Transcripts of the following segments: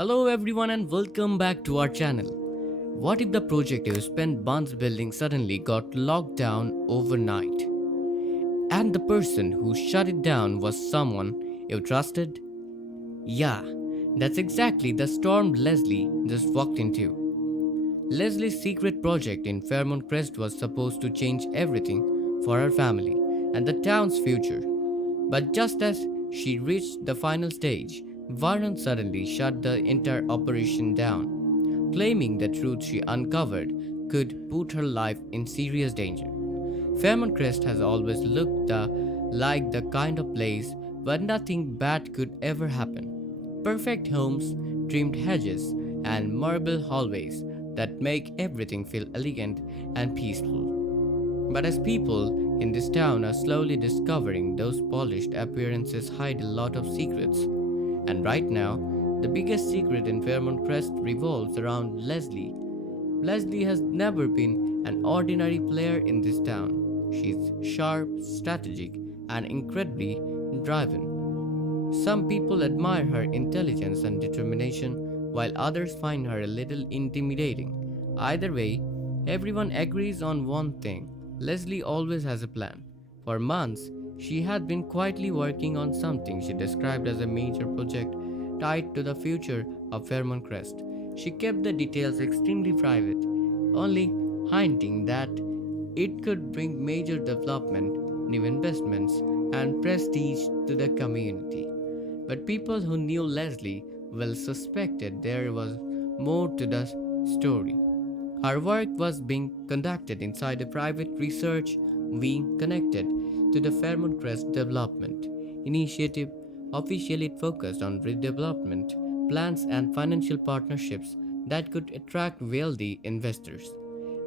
Hello everyone and welcome back to our channel. What if the project you spent months building suddenly got locked down overnight? And the person who shut it down was someone you trusted? Yeah, that's exactly the storm Leslie just walked into. Leslie's secret project in Fairmont Crest was supposed to change everything for her family and the town's future. But just as she reached the final stage, Vernon suddenly shut the entire operation down, claiming the truth she uncovered could put her life in serious danger. Fairmont Crest has always looked like the kind of place where nothing bad could ever happen. Perfect homes, trimmed hedges, and marble hallways that make everything feel elegant and peaceful. But as people in this town are slowly discovering, those polished appearances hide a lot of secrets. And right now, the biggest secret in Fairmont Crest revolves around Leslie. Leslie has never been an ordinary player in this town. She's sharp, strategic, and incredibly driven. Some people admire her intelligence and determination, while others find her a little intimidating. Either way, everyone agrees on one thing: Leslie always has a plan. For months, she had been quietly working on something she described as a major project tied to the future of Fairmont Crest. She kept the details extremely private, only hinting that it could bring major development, new investments, and prestige to the community. But people who knew Leslie well suspected there was more to the story. Her work was being conducted inside a private research wing connected to the Fairmont Crest Development Initiative. Officially, it focused on redevelopment plans and financial partnerships that could attract wealthy investors.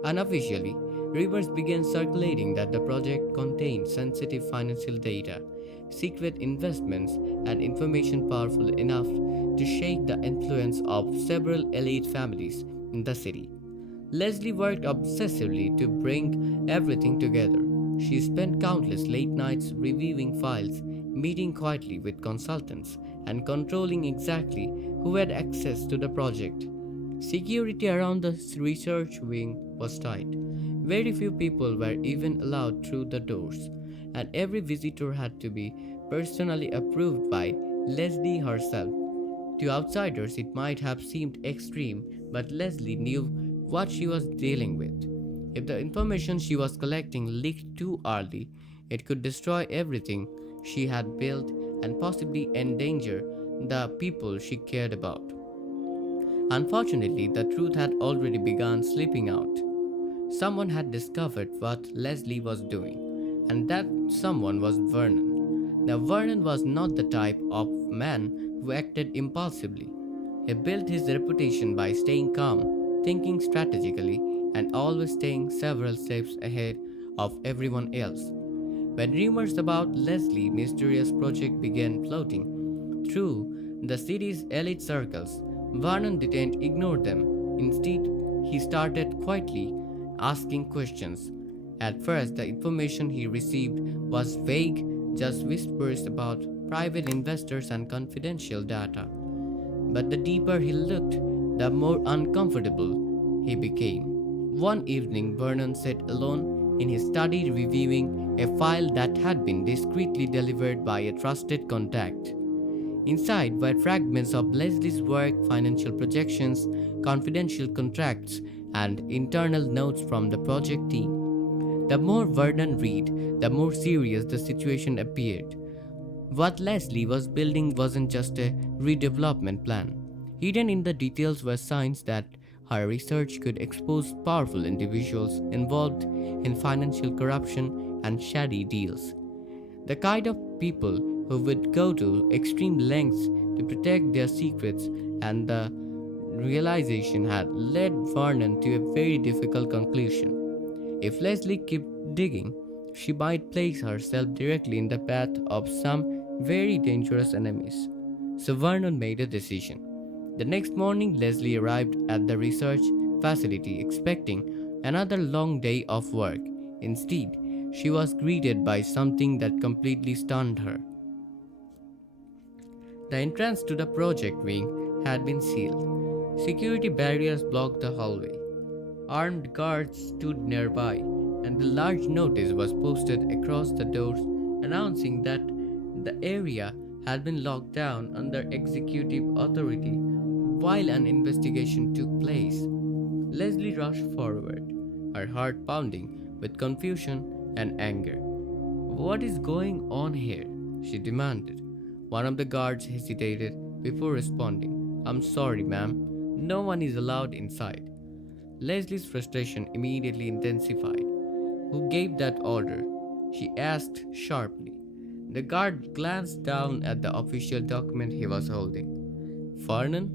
Unofficially, rumors began circulating that the project contained sensitive financial data, secret investments, and information powerful enough to shake the influence of several elite families in the city. Leslie worked obsessively to bring everything together. She spent countless late nights reviewing files, meeting quietly with consultants, and controlling exactly who had access to the project. Security around the research wing was tight. Very few people were even allowed through the doors, and every visitor had to be personally approved by Leslie herself. To outsiders, it might have seemed extreme, but Leslie knew what she was dealing with. If the information she was collecting leaked too early, it could destroy everything she had built and possibly endanger the people she cared about. Unfortunately, the truth had already begun slipping out. Someone had discovered what Leslie was doing, and that someone was Vernon. Now, Vernon was not the type of man who acted impulsively. He built his reputation by staying calm, thinking strategically, and always staying several steps ahead of everyone else. When rumors about Leslie's mysterious project began floating through the city's elite circles, Vernon didn't ignore them. Instead, he started quietly asking questions. At first, the information he received was vague, just whispers about private investors and confidential data. But the deeper he looked, the more uncomfortable he became. One evening, Vernon sat alone in his study reviewing a file that had been discreetly delivered by a trusted contact. Inside were fragments of Leslie's work, financial projections, confidential contracts, and internal notes from the project team. The more Vernon read, the more serious the situation appeared. What Leslie was building wasn't just a redevelopment plan. Hidden in the details were signs that her research could expose powerful individuals involved in financial corruption and shady deals. The kind of people who would go to extreme lengths to protect their secrets, and the realization had led Vernon to a very difficult conclusion. If Leslie kept digging, she might place herself directly in the path of some very dangerous enemies. So Vernon made a decision. The next morning, Leslie arrived at the research facility expecting another long day of work. Instead, she was greeted by something that completely stunned her. The entrance to the project wing had been sealed. Security barriers blocked the hallway. Armed guards stood nearby, and a large notice was posted across the doors announcing that the area had been locked down under executive authority while an investigation took place. Leslie rushed forward, her heart pounding with confusion and anger. "What is going on here?" she demanded. One of the guards hesitated before responding. "I'm sorry, ma'am. No one is allowed inside." Leslie's frustration immediately intensified. "Who gave that order?" she asked sharply. The guard glanced down at the official document he was holding. "Vernon?"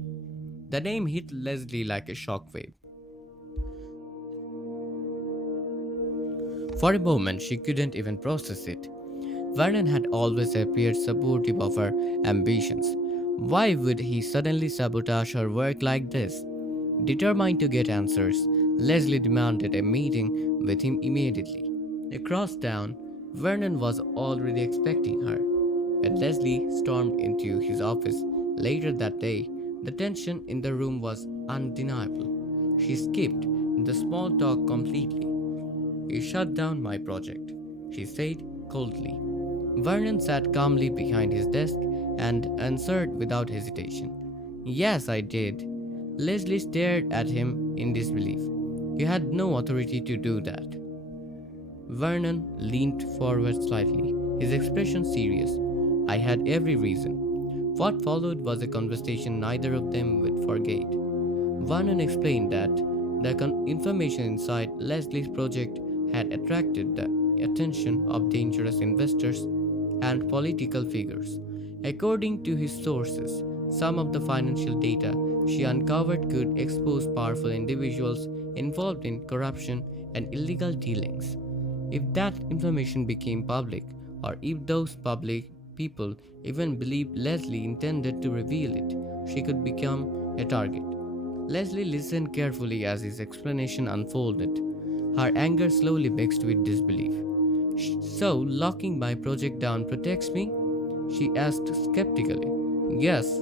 The name hit Leslie like a shockwave. For a moment, she couldn't even process it. Vernon had always appeared supportive of her ambitions. Why would he suddenly sabotage her work like this? Determined to get answers, Leslie demanded a meeting with him immediately. Across town, Vernon was already expecting her. When Leslie stormed into his office later that day, the tension in the room was undeniable. She skipped the small talk completely. "You shut down my project," she said coldly. Vernon sat calmly behind his desk and answered without hesitation. "Yes, I did." Leslie stared at him in disbelief. "You had no authority to do that." Vernon leaned forward slightly, his expression serious. "I had every reason." What followed was a conversation neither of them would forget. Vernon explained that the information inside Leslie's project had attracted the attention of dangerous investors and political figures. According to his sources, some of the financial data she uncovered could expose powerful individuals involved in corruption and illegal dealings. If that information became public, or if those public people even believed Leslie intended to reveal it, she could become a target. Leslie listened carefully as his explanation unfolded, her anger slowly mixed with disbelief. "So, locking my project down protects me?" she asked skeptically. "Yes,"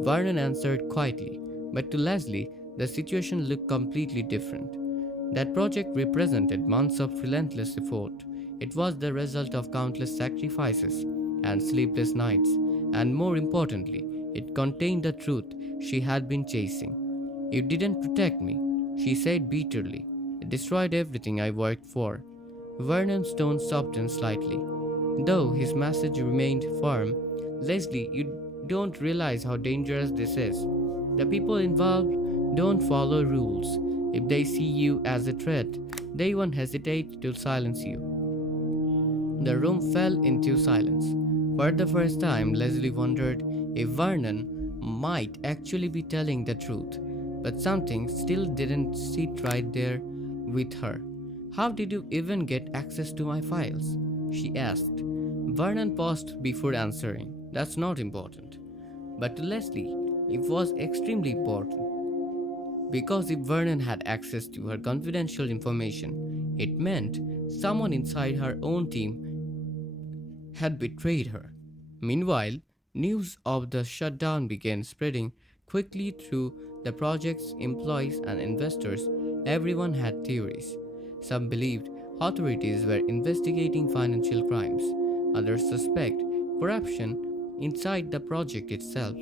Vernon answered quietly, but to Leslie, the situation looked completely different. That project represented months of relentless effort. It was the result of countless sacrifices and sleepless nights, and more importantly, it contained the truth she had been chasing. "You didn't protect me," she said bitterly. "It destroyed everything I worked for." Vernon's tone softened slightly, though his message remained firm. "Leslie, you don't realize how dangerous this is. The people involved don't follow rules. If they see you as a threat, they won't hesitate to silence you." The room fell into silence. For the first time, Leslie wondered if Vernon might actually be telling the truth, but something still didn't sit right there with her. "How did you even get access to my files?" she asked. Vernon paused before answering. "That's not important." But to Leslie, it was extremely important. Because if Vernon had access to her confidential information, it meant someone inside her own team had betrayed her. Meanwhile, news of the shutdown began spreading quickly through the project's employees and investors. Everyone had theories. Some believed authorities were investigating financial crimes, others suspect corruption inside the project itself,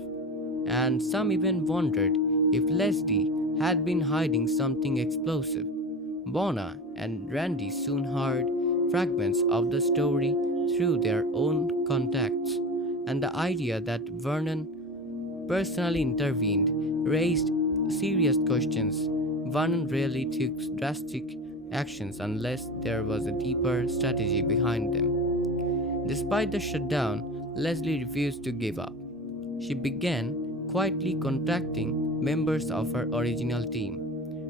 and some even wondered if Leslie had been hiding something explosive. Bona and Randy soon heard fragments of the story through their own contacts, and the idea that Vernon personally intervened raised serious questions. Vernon rarely took drastic actions unless there was a deeper strategy behind them. Despite the shutdown, Leslie refused to give up. She began quietly contacting members of her original team,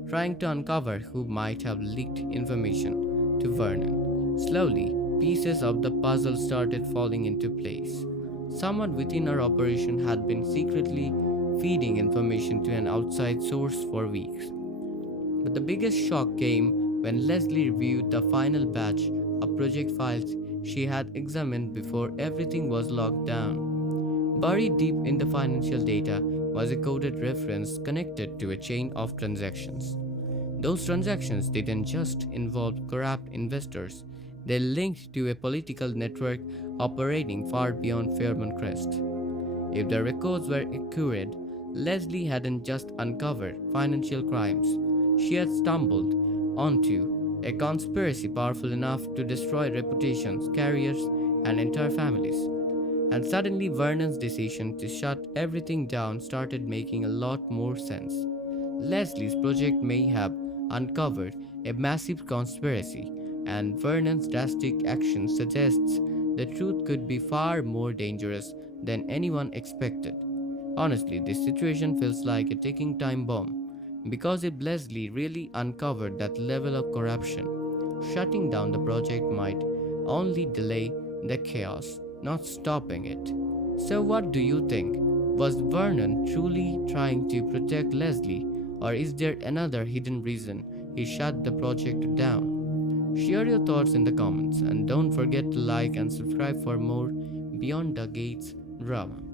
trying to uncover who might have leaked information to Vernon. Slowly, pieces of the puzzle started falling into place. Someone within our operation had been secretly feeding information to an outside source for weeks. But the biggest shock came when Leslie reviewed the final batch of project files she had examined before everything was locked down. Buried deep in the financial data was a coded reference connected to a chain of transactions. Those transactions didn't just involve corrupt investors, they linked to a political network operating far beyond Fairmont Crest. If the records were accurate, Leslie hadn't just uncovered financial crimes, she had stumbled onto a conspiracy powerful enough to destroy reputations, careers, and entire families. And suddenly, Vernon's decision to shut everything down started making a lot more sense. Leslie's project may have uncovered a massive conspiracy, and Vernon's drastic action suggests the truth could be far more dangerous than anyone expected. Honestly, this situation feels like a ticking time bomb because if Leslie really uncovered that level of corruption, shutting down the project might only delay the chaos, not stopping it. So, what do you think? Was Vernon truly trying to protect Leslie, or is there another hidden reason he shut the project down? Share your thoughts in the comments and don't forget to like and subscribe for more Beyond the Gates drama.